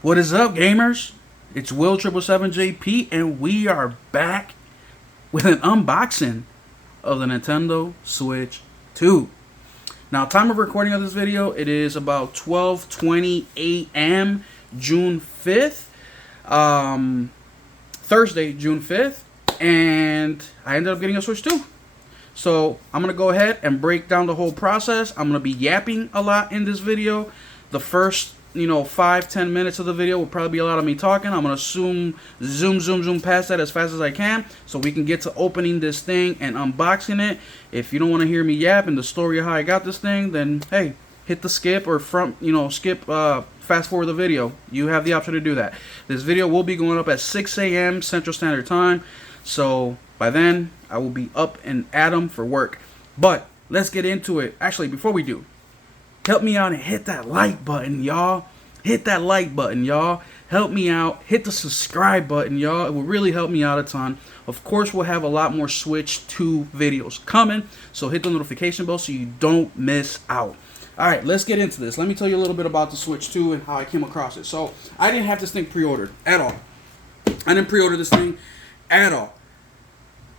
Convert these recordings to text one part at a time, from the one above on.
What is up, gamers? It's Will777JP, and we are back with an unboxing of the Nintendo Switch 2. Now, time of recording of this video, it is about 12:20 a.m. June 5th, Thursday, June 5th, and I ended up getting a Switch 2. So I'm going to go ahead and break down the whole process. I'm going to be yapping a lot in this video. The first 5-10 minutes of the video will probably be a lot of me talking. I'm gonna zoom past that as fast as I can so we can get to opening this thing and unboxing it. If you don't want to hear me yap and the story of how I got this thing, then hey, hit the skip or fast forward the video. You have the option to do that. This video will be going up at 6 a.m. Central Standard Time, so by then I will be up and at 'em for work. But let's get into it. Actually, before we do, help me out and hit that like button, y'all. Hit that like button, y'all. Help me out. Hit the subscribe button, y'all. It will really help me out a ton. Of course, we'll have a lot more Switch 2 videos coming, so hit the notification bell so you don't miss out. All right, let's get into this. Let me tell you a little bit about the Switch 2 and how I came across it. So, I didn't have this thing pre-ordered at all. I didn't pre-order this thing at all.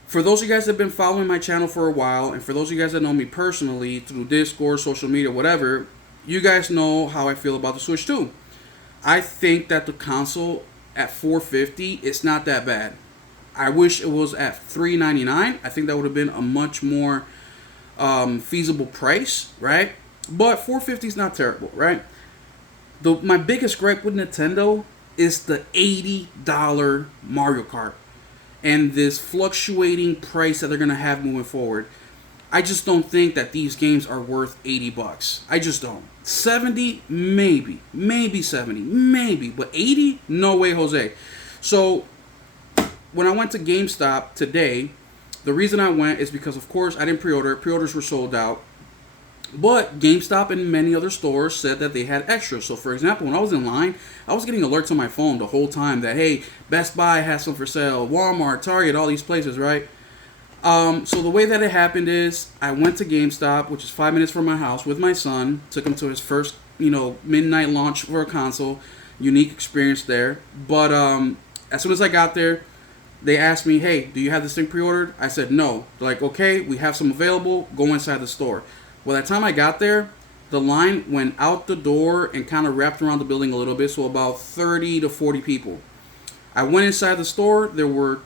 For those of you guys that have been following my channel for a while, and for those of you guys that know me personally through Discord, social media, whatever, you guys know how I feel about the Switch 2. I think that the console at $450, it's not that bad. I wish it was at $399. I think that would have been a much more feasible price, right? But $450 is not terrible, right? My biggest gripe with Nintendo is the $80 Mario Kart and this fluctuating price that they're going to have moving forward. I just don't think that these games are worth 80 bucks. I just don't. 70, maybe. Maybe 70, maybe. But 80? No way, Jose. So, when I went to GameStop today, the reason I went is because, of course, I didn't pre-order. Pre-orders were sold out. But GameStop and many other stores said that they had extras. So, for example, when I was in line, I was getting alerts on my phone the whole time that, hey, Best Buy has some for sale, Walmart, Target, all these places, right? So the way that it happened is I went to GameStop, which is 5 minutes from my house, with my son. Took him to his first, midnight launch for a console. Unique experience there. But as soon as I got there, they asked me, hey, do you have this thing pre-ordered? I said no. They're like, okay, we have some available. Go inside the store. Well, by the time I got there, the line went out the door and kind of wrapped around the building a little bit, so about 30 to 40 people. I went inside the store. There were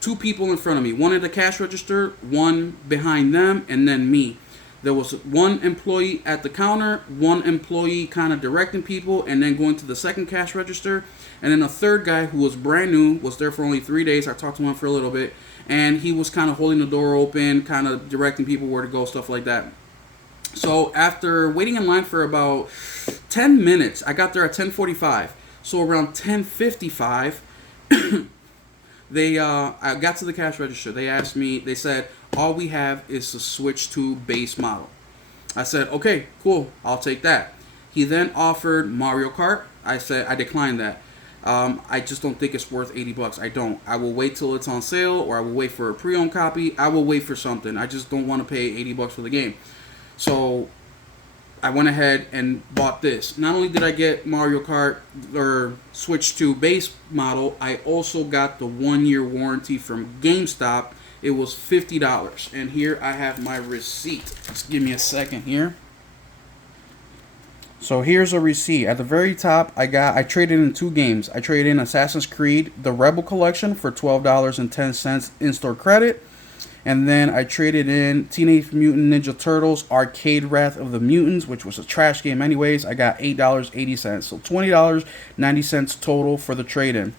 two people in front of me, one at the cash register, one behind them, and then me. There was one employee at the counter, one employee kind of directing people, and then going to the second cash register, and then a third guy who was brand new, was there for only 3 days. I talked to him for a little bit, and he was kind of holding the door open, kind of directing people where to go, stuff like that. So after waiting in line for about 10 minutes, I got there at 10:45. So around 10:55, I got to the cash register. They asked me, they said, all we have is the Switch 2 base model. I said, okay, cool, I'll take that. He then offered Mario Kart. I said, I declined that. I just don't think it's worth 80 bucks. I don't. I will wait till it's on sale, or I will wait for a pre-owned copy. I will wait for something. I just don't want to pay 80 bucks for the game. So I went ahead and bought this. Not only did I get Mario Kart or Switch 2 base model, I also got the 1-year warranty from GameStop. It was $50. And here I have my receipt. Just give me a second here. So here's a receipt. At the very top, I traded in 2 games. I traded in Assassin's Creed, the Rebel Collection, for $12.10 in-store credit. And then I traded in Teenage Mutant Ninja Turtles Arcade Wrath of the Mutants, which was a trash game anyways. I got $8.80. So $20.90 total for the trade-in.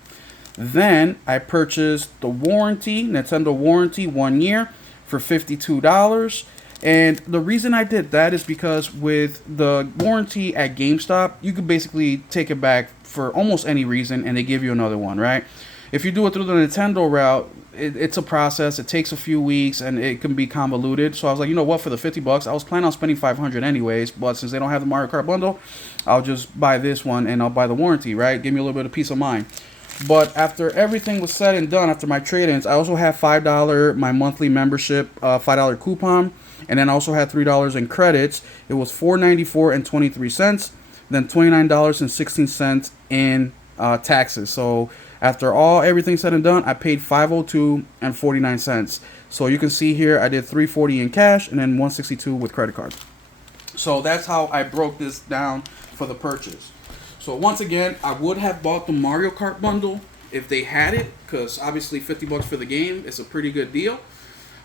Then I purchased the warranty, Nintendo warranty, 1 year, for $52. And the reason I did that is because with the warranty at GameStop, you could basically take it back for almost any reason and they give you another one, right? If you do it through the Nintendo route, it's a process. It takes a few weeks and it can be convoluted. So I was like, you know what, for the 50 bucks, I was planning on spending $500 anyways, but since they don't have the Mario Kart bundle, I'll just buy this one and I'll buy the warranty, right? Give me a little bit of peace of mind. But after everything was said and done, after my trade-ins, I also had $5 my monthly membership, $5 coupon, and then I also had $3 in credits. It was $4.94 and 23 cents. then $29.16 in taxes. So after everything said and done, I paid $502.49. So you can see here I did $340 in cash and then $162 with credit card. So that's how I broke this down for the purchase. So once again, I would have bought the Mario Kart bundle if they had it, because obviously $50 for the game is a pretty good deal.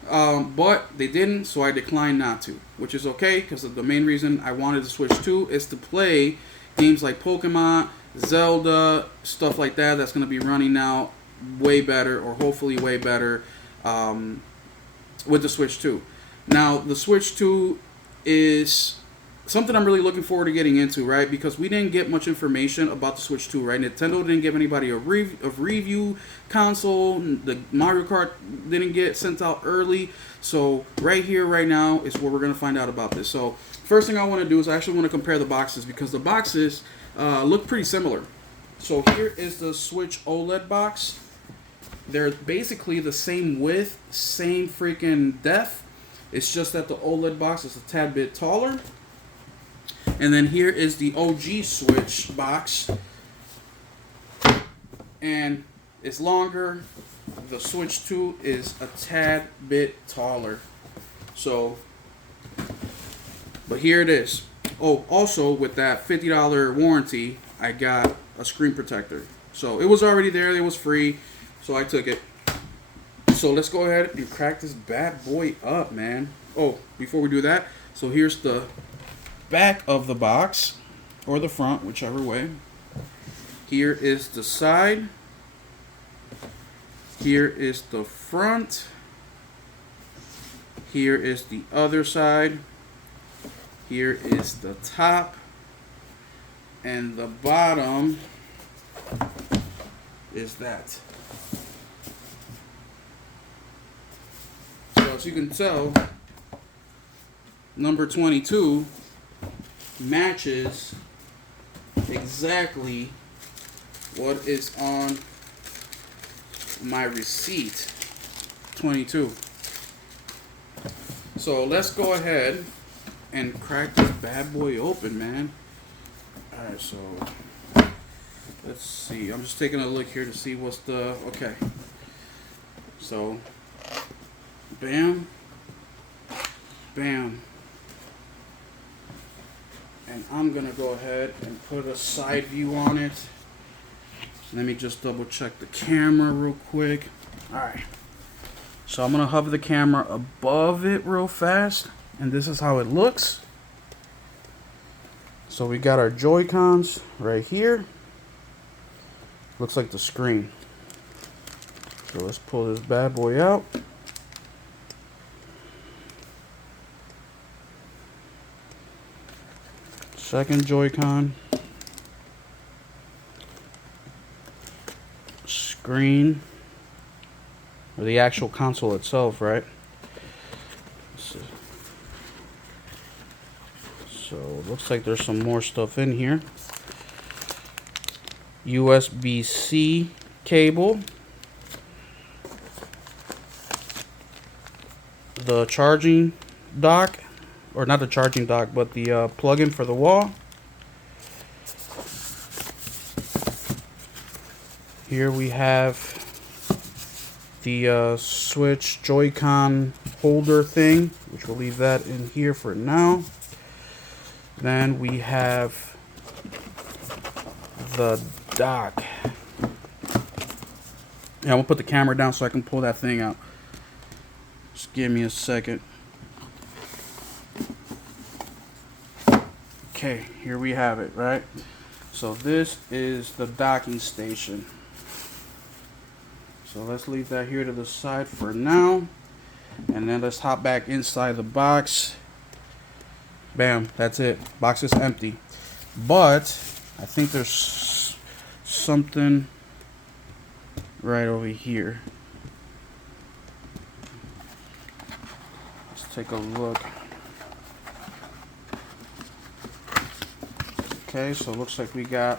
But they didn't, so I declined not to, which is okay, because the main reason I wanted to Switch 2 is to play games like Pokemon, Zelda, stuff like that. That's going to be running now way better, or hopefully way better, with the Switch 2. Now, the Switch 2 is something I'm really looking forward to getting into, right? Because we didn't get much information about the Switch 2, right? Nintendo didn't give anybody a review console. The Mario Kart didn't get sent out early. So right here, right now, is where we're going to find out about this. So first thing I want to do is I actually want to compare the boxes, because the boxes look pretty similar. So here is the Switch OLED box. They're basically the same width, same freaking depth. It's just that the OLED box is a tad bit taller. And then here is the OG Switch box, and it's longer. The Switch 2 is a tad bit taller. So, but here it is. Oh, also with that $50 warranty, I got a screen protector. So it was already there, it was free, so I took it. So let's go ahead and crack this bad boy up, man. Oh, before we do that, so here's the back of the box, or the front, whichever way. Here is the side. Here is the front. Here is the other side. Here is the top. And the bottom is that. So as you can tell, number 22 matches exactly what is on my receipt, 22. So let's go ahead and crack this bad boy open, man. Alright, so let's see. I'm just taking a look here to see what's the... Okay. So, bam. Bam. And I'm going to go ahead and put a side view on it. Let me just double check the camera real quick. Alright. So I'm going to hover the camera above it real fast. And this is how it looks. So we got our Joy-Cons right here. Looks like the screen. So let's pull this bad boy out. Second Joy-Con. Screen. Or the actual console itself, right? So looks like there's some more stuff in here. USB-C cable. The charging dock. Or not the charging dock, but the plug-in for the wall. Here we have the Switch Joy-Con holder thing, which we'll leave that in here for now. Then we have the dock. Yeah, I'm gonna put the camera down so I can pull that thing out. Just give me a second. Okay, here we have it, right? So this is the docking station. So let's leave that here to the side for now. And then let's hop back inside the box. Bam, that's it. Box is empty. But I think there's something right over here. Let's take a look. Okay, so it looks like we got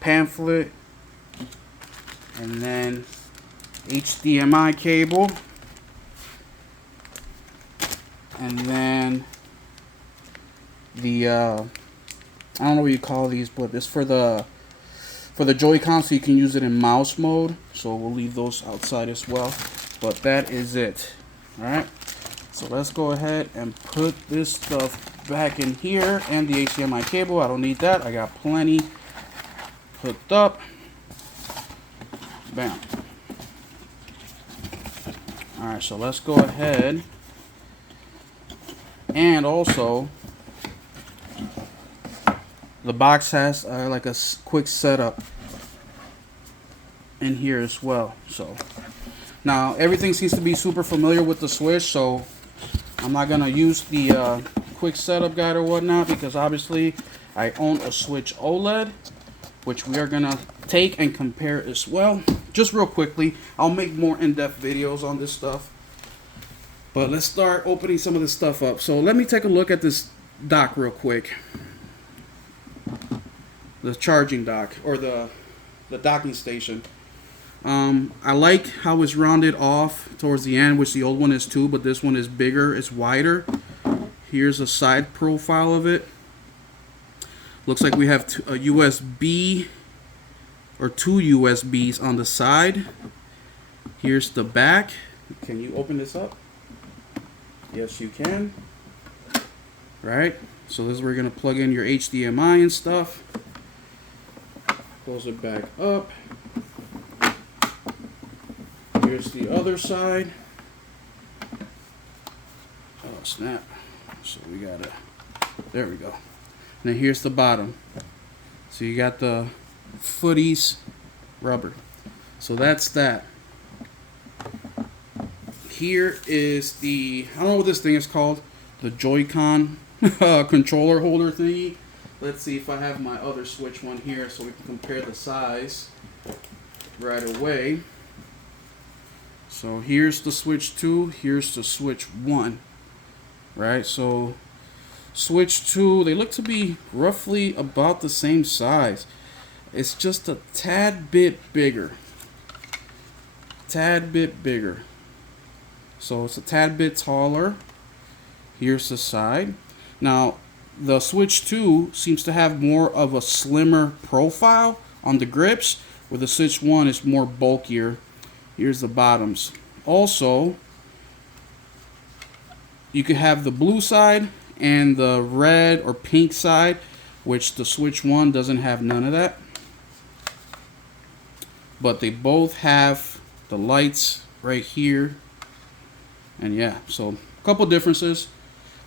pamphlet and then HDMI cable and then the I don't know what you call these, but it's for the Joy-Con, so you can use it in mouse mode. So we'll leave those outside as well. But that is it. All right. So let's go ahead and put this stuff back in here, and the HDMI cable. I don't need that. I got plenty hooked up. Bam. All right. So let's go ahead and also. The box has like a quick setup in here as well. So now everything seems to be super familiar with the Switch, so I'm not gonna use the quick setup guide or whatnot, because obviously I own a Switch OLED, which we are gonna take and compare as well. Just real quickly, I'll make more in-depth videos on this stuff, but let's start opening some of this stuff up. So let me take a look at this dock real quick. The charging dock, or the docking station. I like how it's rounded off towards the end, which the old one is too, but this one is bigger, it's wider. Here's a side profile of it. Looks like we have a USB or two USBs on the side. Here's the back. Can you open this up? Yes, you can. Right. So this is where you're gonna plug in your HDMI and stuff. Close it back up. Here's the other side. Oh, snap. So we gotta, there we go. Now here's the bottom. So you got the footies rubber. So that's that. Here is the, I don't know what this thing is called, the Joy-Con controller holder thingy. Let's see if I have my other Switch one here so we can compare the size right away. So here's the Switch 2, here's the Switch 1. Right, so Switch 2, they look to be roughly about the same size. It's just a tad bit bigger. Tad bit bigger. So it's a tad bit taller. Here's the side. Now, the Switch 2 seems to have more of a slimmer profile on the grips, where the Switch 1 is more bulkier. Here's the bottoms. Also, you could have the blue side and the red or pink side, which the Switch 1 doesn't have none of that. But they both have the lights right here. And yeah, so a couple differences.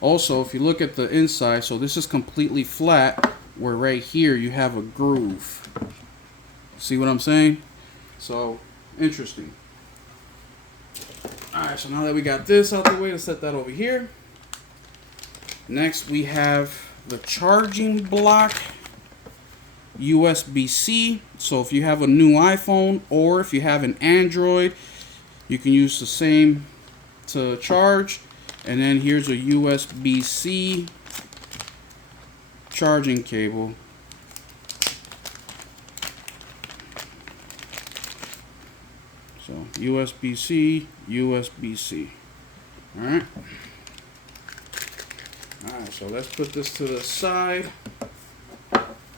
Also, if you look at the inside, so this is completely flat, where right here you have a groove. See what I'm saying? So, interesting. Alright, so now that we got this out the way, let's set that over here. Next, we have the charging block, USB-C. So if you have a new iPhone, or if you have an Android, you can use the same to charge. And then here's a USB-C charging cable. So USB-C, USB-C. Alright. Alright, so let's put this to the side.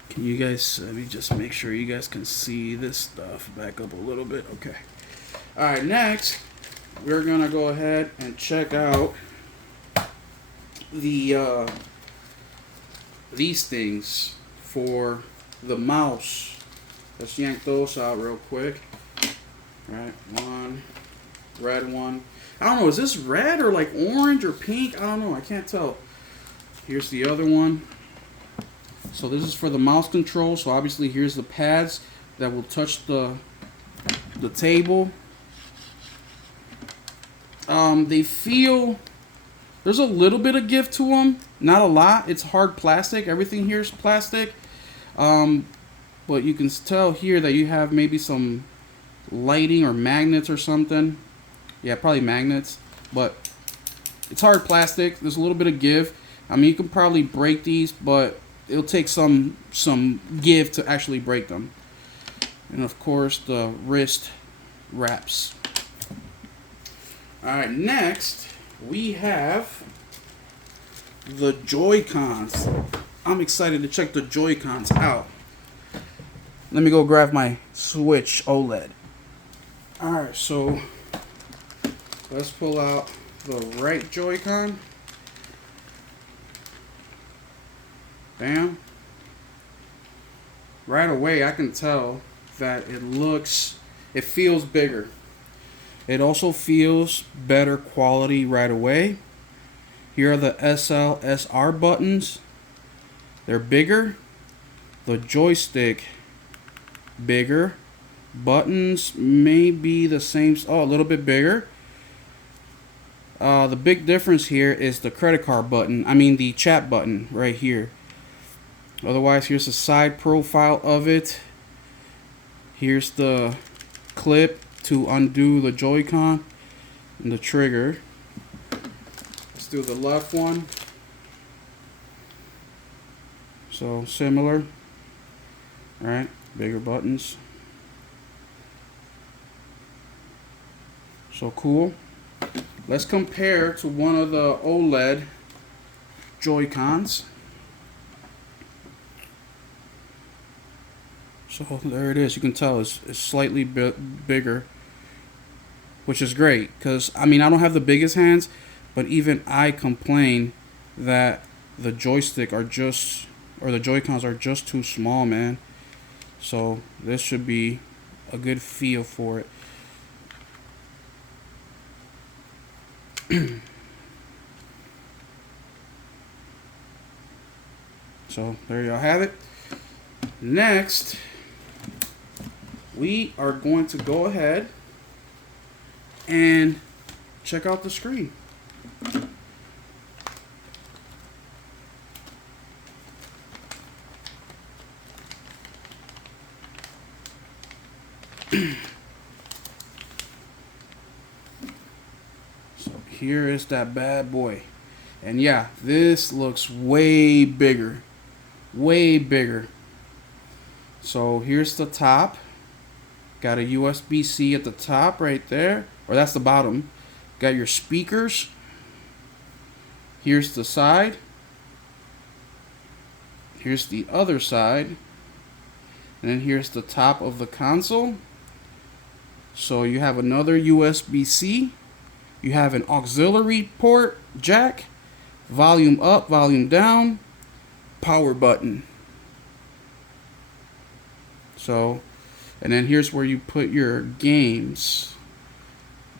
Can you guys, let me just make sure you guys can see this stuff. Back up a little bit. Okay. Alright, next, we're going to go ahead and check out the these things for the mouse. Let's yank those out real quick. Right, one, red one. I don't know, is this red or like orange or pink? I don't know, I can't tell. Here's the other one. So this is for the mouse control. So obviously here's the pads that will touch the table. They feel, there's a little bit of give to them, not a lot. It's hard plastic. Everything here is plastic. But you can tell here that you have maybe some lighting or magnets or something. Yeah, probably magnets. But it's hard plastic. There's a little bit of give. I mean, you can probably break these, but it'll take some give to actually break them. And of course, the wrist wraps. Alright, next we have the Joy-Cons. I'm excited to check the Joy-Cons out. Let me go grab my Switch OLED. Alright, so let's pull out the right Joy-Con. Bam. Right away I can tell that it feels bigger. It also feels better quality right away. Here are the SL, SR buttons. They're bigger. The joystick, bigger. Buttons may be the same, a little bit bigger. The big difference here is the credit card button. I mean the chat button right here. Otherwise, here's the side profile of it. Here's the clip to undo the Joy-Con and the trigger. Let's do the left one. So similar, right? Bigger buttons. So cool. Let's compare to one of the OLED Joy-Cons. So there it is. You can tell it's slightly bigger, which is great because I mean I don't have the biggest hands, but even I complain that the joystick are just, or the Joy-Cons are just too small, man. So this should be a good feel for it. So there y'all have it. Next, we are going to go ahead and check out the screen. So here is that bad boy. And yeah, this looks way bigger. Way bigger. So here's the top. Got a USB-C at the top right there. Or that's the bottom. Got your speakers. Here's the side. Here's the other side. And then here's the top of the console. So you have another USB-C. You have an auxiliary port jack. Volume up, volume down. Power button. So, and then here's where you put your games.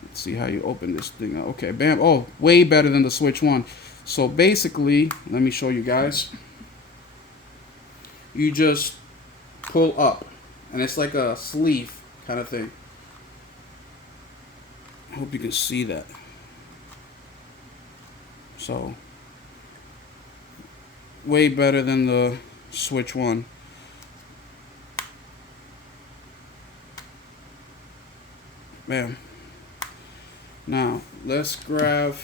Let's see how you open this thing up. Okay, bam. Oh, way better than the Switch 1. So basically, let me show you guys. You just pull up, and it's like a sleeve kind of thing. I hope you can see that. So, way better than the Switch 1. Bam. Now, let's grab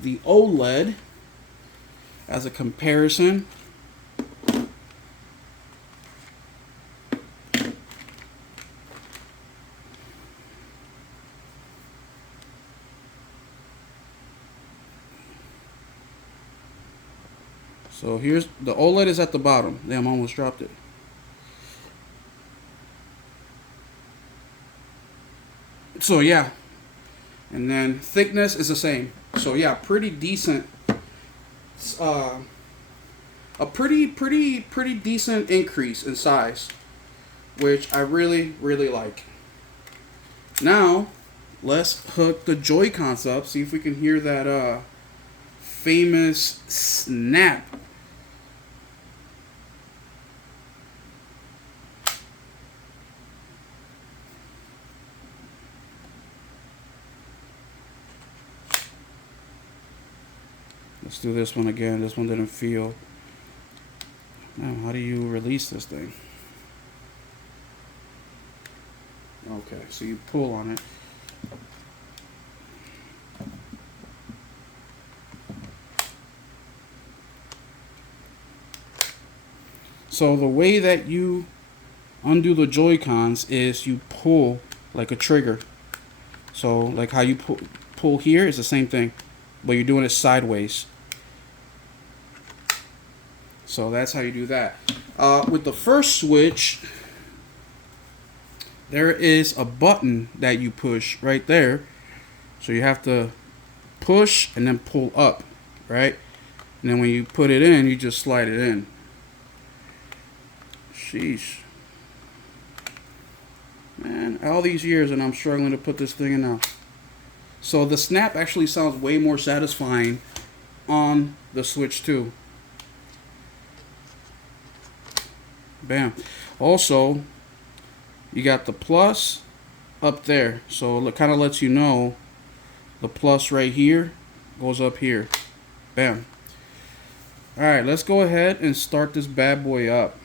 the OLED as a comparison. So here's the OLED is at the bottom. Damn, I almost dropped it. So yeah, and then thickness is the same. So yeah, pretty decent. A pretty decent increase in size, which I really like. Now let's hook the Joy-Cons up. See if we can hear that famous snap. Let's do this one again. This one didn't feel. Now, how do you release this thing? Okay, so you pull on it. So the way that you undo the Joy-Cons is you pull like a trigger. So like how you pull here is the same thing, but you're doing it sideways. So that's how you do that. With the first switch, there is a button that you push right there. So you have to push and then pull up, right? And then when you put it in, you just slide it in. Sheesh. Man, all these years and I'm struggling to put this thing in now. So the snap actually sounds way more satisfying on the Switch 2. Bam. Also, you got the plus up there. So it kind of lets you know the plus right here goes up here. Bam. Alright, let's go ahead and start this bad boy up.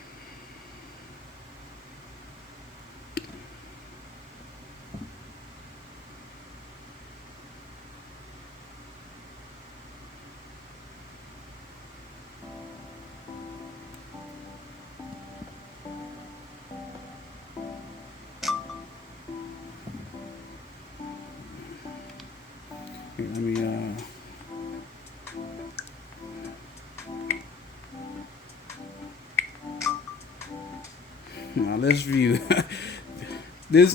Here, let me now let's view this. This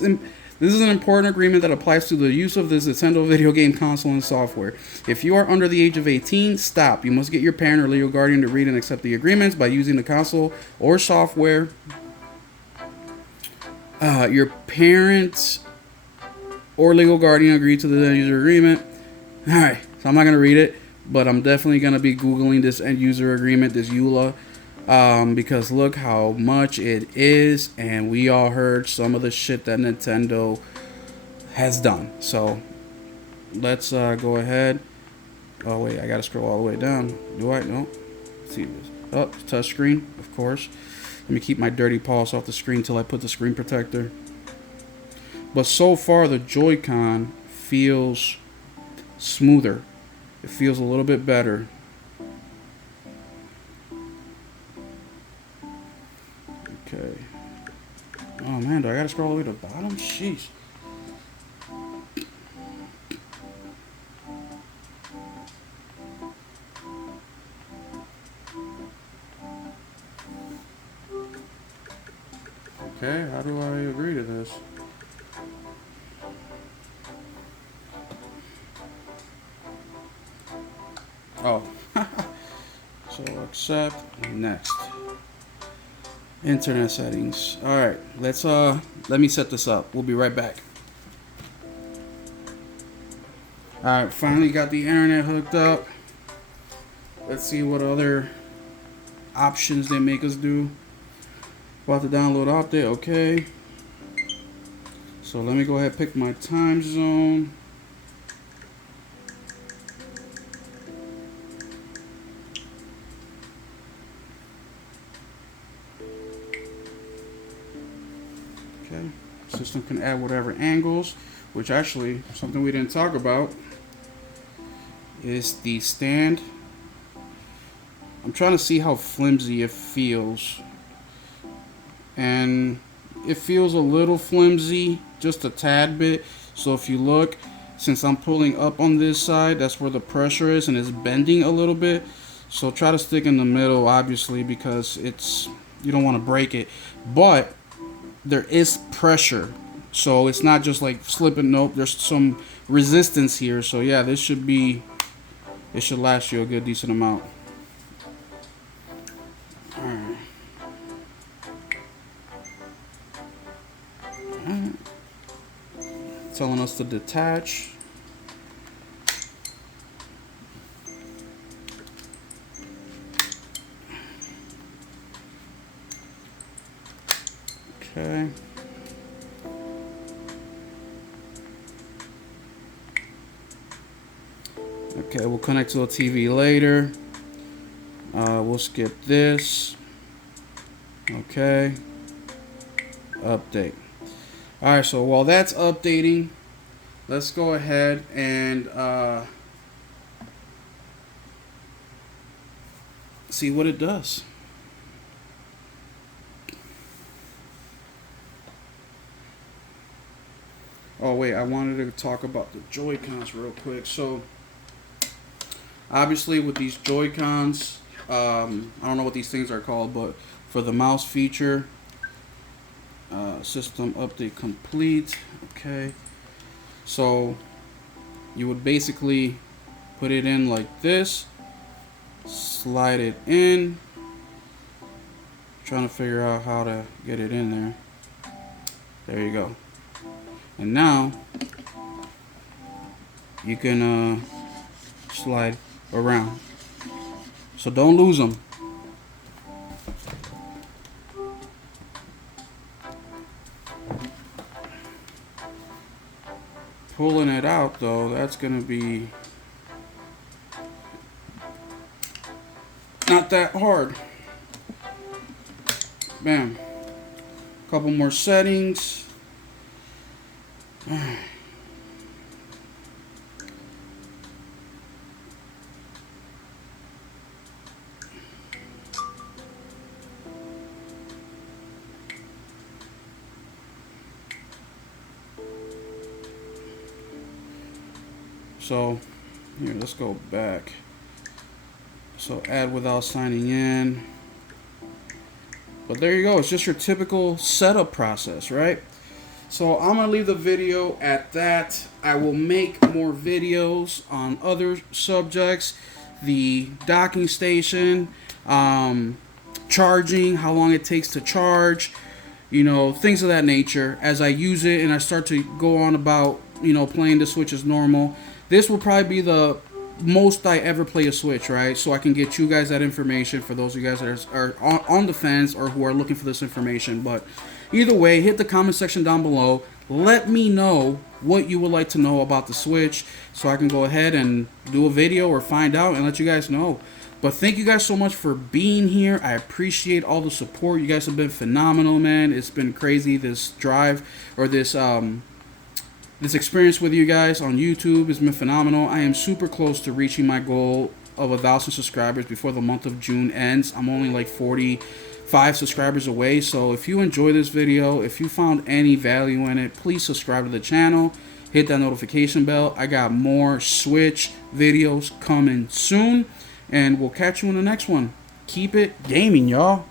is an important agreement that applies to the use of this Nintendo video game console and software. If you are under the age of 18, stop. You must get your parent or legal guardian to read and accept the agreements by using the console or software. Your parents or legal guardian agree to the user agreement. Alright, so I'm not going to read it, but I'm definitely going to be Googling this end user agreement, this EULA, because look how much it is, and we all heard some of the shit that Nintendo has done. So let's go ahead. Oh wait, I got to scroll all the way down. Do I? No. Let's see this. Oh, touchscreen, of course. Let me keep my dirty paws off the screen till I put the screen protector. But so far, the Joy-Con feels smoother. It feels a little bit better. Okay. Oh man, do I gotta scroll all the way to the bottom? Sheesh. Okay, how do I agree to this? Oh. So accept, next. Internet settings. Alright, let me set this up. We'll be right back. Alright, finally got the internet hooked up. Let's see what other options they make us do. About to download update, okay. So let me go ahead and pick my time zone. Okay, system can add whatever angles, which actually, something we didn't talk about, is the stand. I'm trying to see how flimsy it feels. And it feels a little flimsy, just a tad bit. So if you look, since I'm pulling up on this side, that's where the pressure is, and it's bending a little bit. So try to stick in the middle, obviously, because you don't want to break it. But there is pressure, so it's not just like slipping. Nope, there's some resistance here. So yeah, it should last you a good decent amount. Alright. Telling us to detach. Okay. Okay, we'll connect to a TV later. We'll skip this. Okay. Update. Alright, so while that's updating, let's go ahead and see what it does. Oh wait, I wanted to talk about the Joy-Cons real quick. So obviously with these Joy-Cons, I don't know what these things are called, but for the mouse feature, system update complete. Okay, so you would basically put it in like this, slide it in. Trying to figure out how to get it in there. There you go. And now you can slide around. So don't lose them. Pulling it out though, that's gonna be not that hard. Bam. Couple more settings. So here, let's go back. So add without signing in. But there you go. It's just your typical setup process, right? So I'm going to leave the video at that. I will make more videos on other subjects. The docking station, charging, how long it takes to charge, you know, things of that nature. As I use it and I start to go on about, you know, playing the Switch as normal. This will probably be the most I ever play a Switch, right? So I can get you guys that information for those of you guys that are on the fence or who are looking for this information. But either way, hit the comment section down below. Let me know what you would like to know about the Switch so I can go ahead and do a video or find out and let you guys know. But thank you guys so much for being here. I appreciate all the support. You guys have been phenomenal, man. It's been crazy, this drive or this experience with you guys on YouTube has been phenomenal. I am super close to reaching my goal of 1,000 subscribers before the month of June ends. I'm only like 45 subscribers away. So if you enjoy this video, if you found any value in it, please subscribe to the channel. Hit that notification bell. I got more Switch videos coming soon. And we'll catch you in the next one. Keep it gaming, y'all.